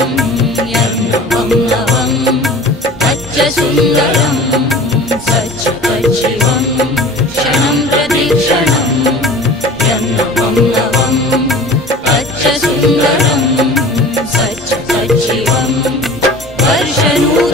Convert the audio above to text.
यन्नवं नवं तच्च सुन्दरं सच्च तच्चिवं क्षणं प्रतिक्षणं यन्नवं नवं तच्च सुन्दरं सच्च तच्चिवं वर्षनूतनं